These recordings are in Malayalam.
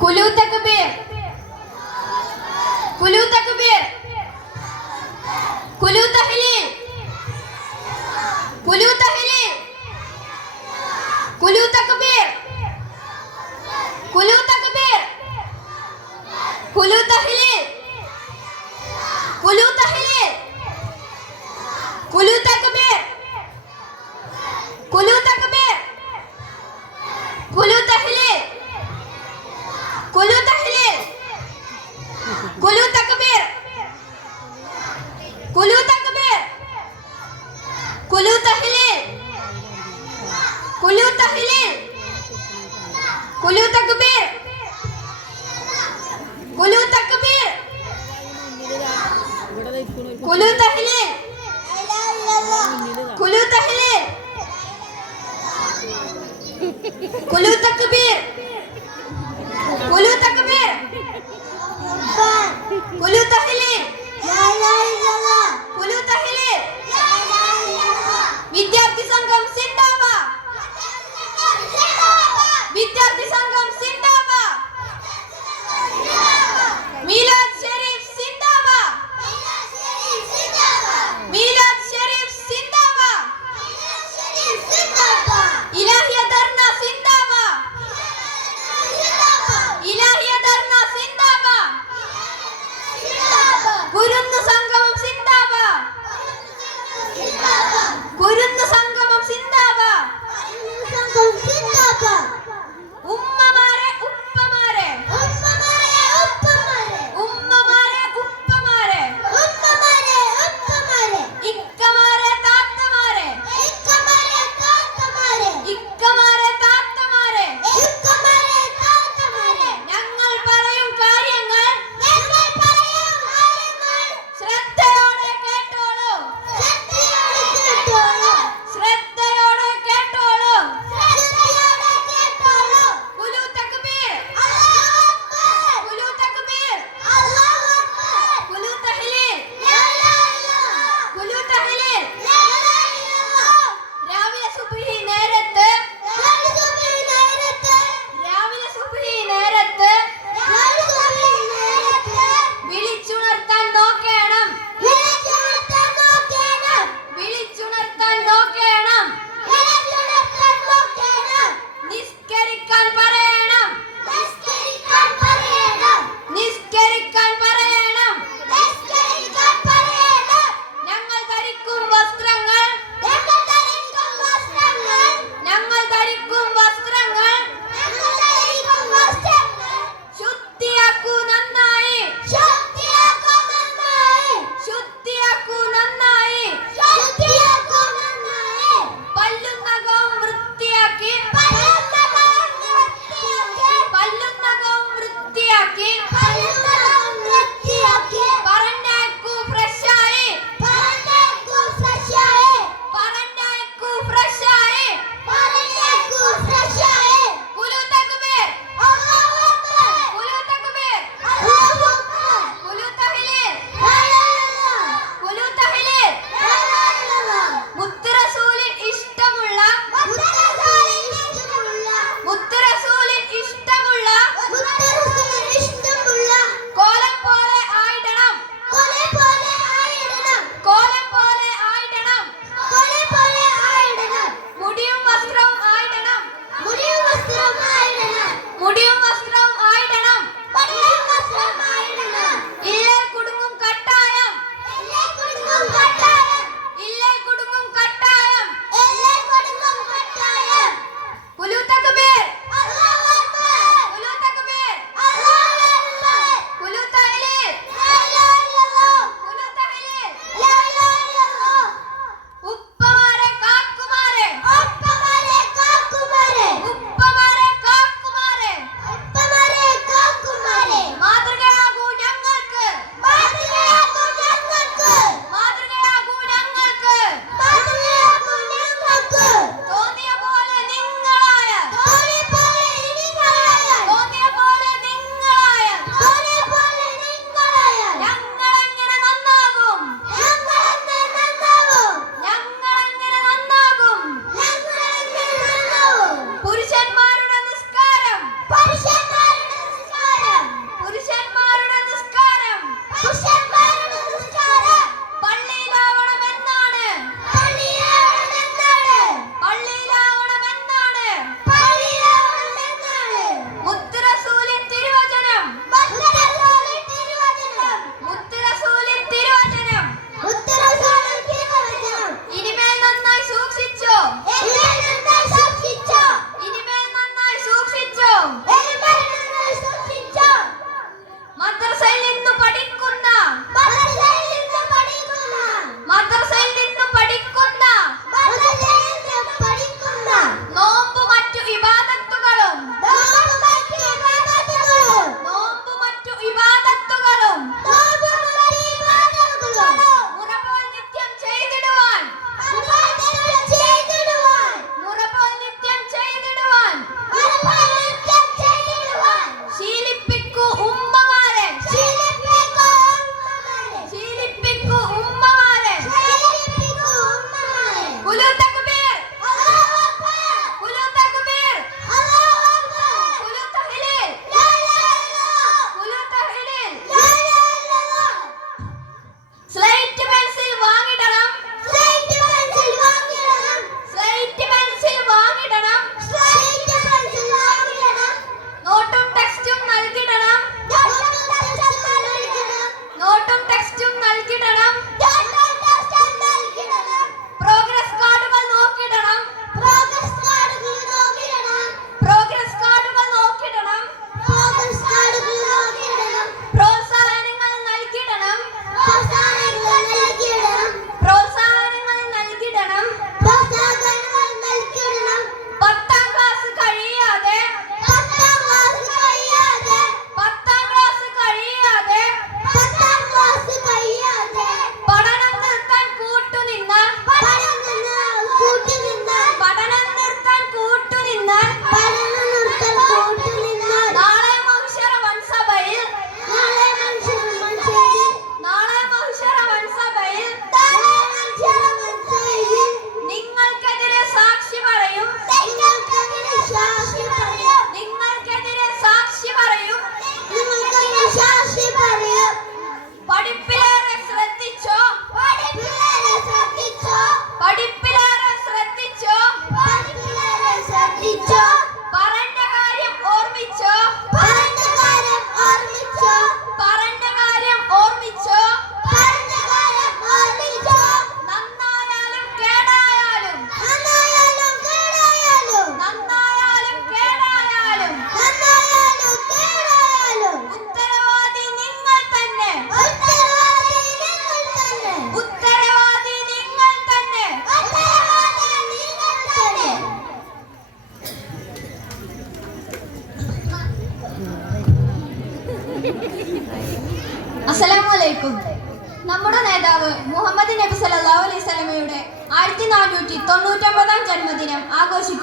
কুলু তকবীর कुलू तहलील। कुलू तहलील। कुलू तकबीर। कुलू तकबीर। कुलू तहलील। कुलू तहलील। कुलू तकबीर। कुलू तकबीर। कुलू aqui.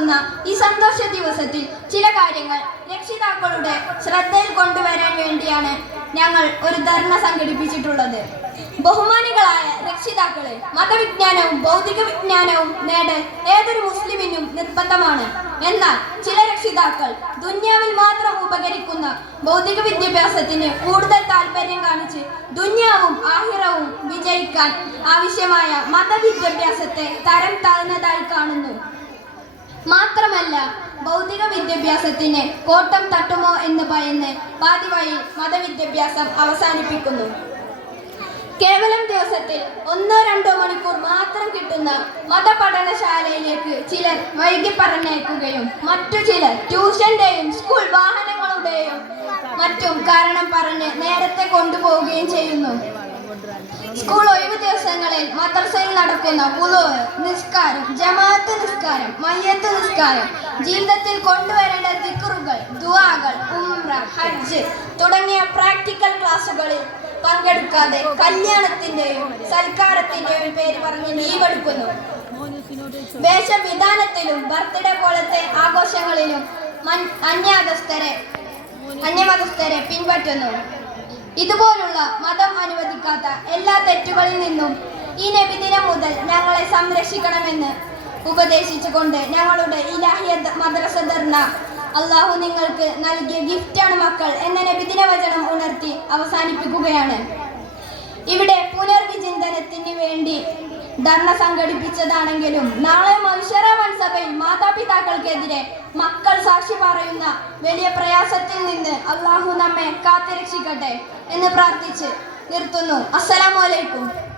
ആഘോഷിക്കുന്ന ഈ സന്തോഷ ദിവസത്തിൽ ചില കാര്യങ്ങൾ രക്ഷിതാക്കളുടെ ശ്രദ്ധയിൽ കൊണ്ടുവരാൻ വേണ്ടിയാണ് ഞങ്ങൾ ഒരു ധർണ സംഘടിപ്പിച്ചിട്ടുള്ളത്. ബഹുമാനികളായ രക്ഷിതാക്കളെ മതവിജ്ഞാനവും ഭൗതിക വിജ്ഞാനവും നേടൽ ഏതൊരു മുസ്ലിമിനും നിർബന്ധമാണ്. എന്നാൽ ചില രക്ഷിതാക്കൾ ദുന്യാവിൽ മാത്രം ഉപകരിക്കുന്ന ഭൗതിക വിദ്യാഭ്യാസത്തിന് കൂടുതൽ താല്പര്യം കാണിച്ച് ദുന്യാവും ആഹിറവും വിജയിക്കാൻ ആവശ്യമായ മതവിദ്യാഭ്യാസത്തെ തരം താഴ്ന്നതായി കാണുന്നു. മാത്രമല്ല ഭൗതിക വിദ്യാഭ്യാസത്തിന് കോട്ടം തട്ടുമോ എന്ന് ഭയന്ന് പാതിവഴിയിൽ മതവിദ്യാഭ്യാസം അവസാനിപ്പിക്കുന്നു. കേവലം ദിവസത്തിൽ ഒന്നോ രണ്ടോ മണിക്കൂർ മാത്രം കിട്ടുന്ന മതപഠനശാലയിലേക്ക് ചിലർ വൈകി പറഞ്ഞയക്കുകയും മറ്റു ചിലർ ട്യൂഷന്റെയും സ്കൂൾ വാഹനങ്ങളുടെയും മറ്റും കാരണം പറഞ്ഞ് നേരത്തെ കൊണ്ടുപോവുകയും ചെയ്യുന്നു. സ്കൂൾ ഒഴിവ് ദിവസങ്ങളിൽ മദ്രസയിൽ നടക്കുന്ന പുതു നിസ്കാരം ജമാഅത്ത് നിസ്കാരം മയ്യത്ത് നിസ്കാരം ജീവിതത്തിൽ കൊണ്ടുവരേണ്ട ദിക്റുകൾ ദുവാകൾ ഉംറ ഹജ്ജ് തുടങ്ങിയ പ്രാക്ടിക്കൽ ക്ലാസ്സുകളിൽ പങ്കെടുക്കാതെ കല്യാണത്തിന്റെയും സൽക്കാരത്തിന്റെയും പേര് പറഞ്ഞ് ലീവ് എടുക്കുന്നു. വേഷവിധാനത്തിലും ബർത്ത്ഡേ പോലത്തെ ആഘോഷങ്ങളിലും അന്യാദസ്ഥരെ അന്യമതസ്ഥരെ പിൻപറ്റുന്നു. ഇതുപോലുള്ള മതം അനുവദിക്കാത്ത എല്ലാ തെറ്റുകളിൽ നിന്നും ഈ നബിദിനം മുതൽ ഞങ്ങളെ സംരക്ഷിക്കണമെന്ന് ഉപദേശിച്ചുകൊണ്ട് ഞങ്ങളുടെ ഇലാഹിയ മദ്രസ ധർണ അള്ളാഹു നിങ്ങൾക്ക് നൽകിയ ഗിഫ്റ്റാണ് മക്കൾ എന്ന നബിദിന വചനം ഉണർത്തി അവസാനിപ്പിക്കുകയാണ്. ഇവിടെ പുനർവിചിന്തനത്തിന് വേണ്ടി ധർണ സംഘടിപ്പിച്ചതാണെങ്കിലും നാളെ മനുഷ്യര വൻസഭയിൽ മാതാപിതാക്കൾക്കെതിരെ മക്കൾ സാക്ഷി പറയുന്ന വലിയ പ്രയാസത്തിൽ നിന്ന് അള്ളാഹു നമ്മെ കാത്തുരക്ഷിക്കട്ടെ. എന്ന് പ്രാർത്ഥിച്ച് നിർത്തുന്നു. അസ്സലാമു അലൈക്കും.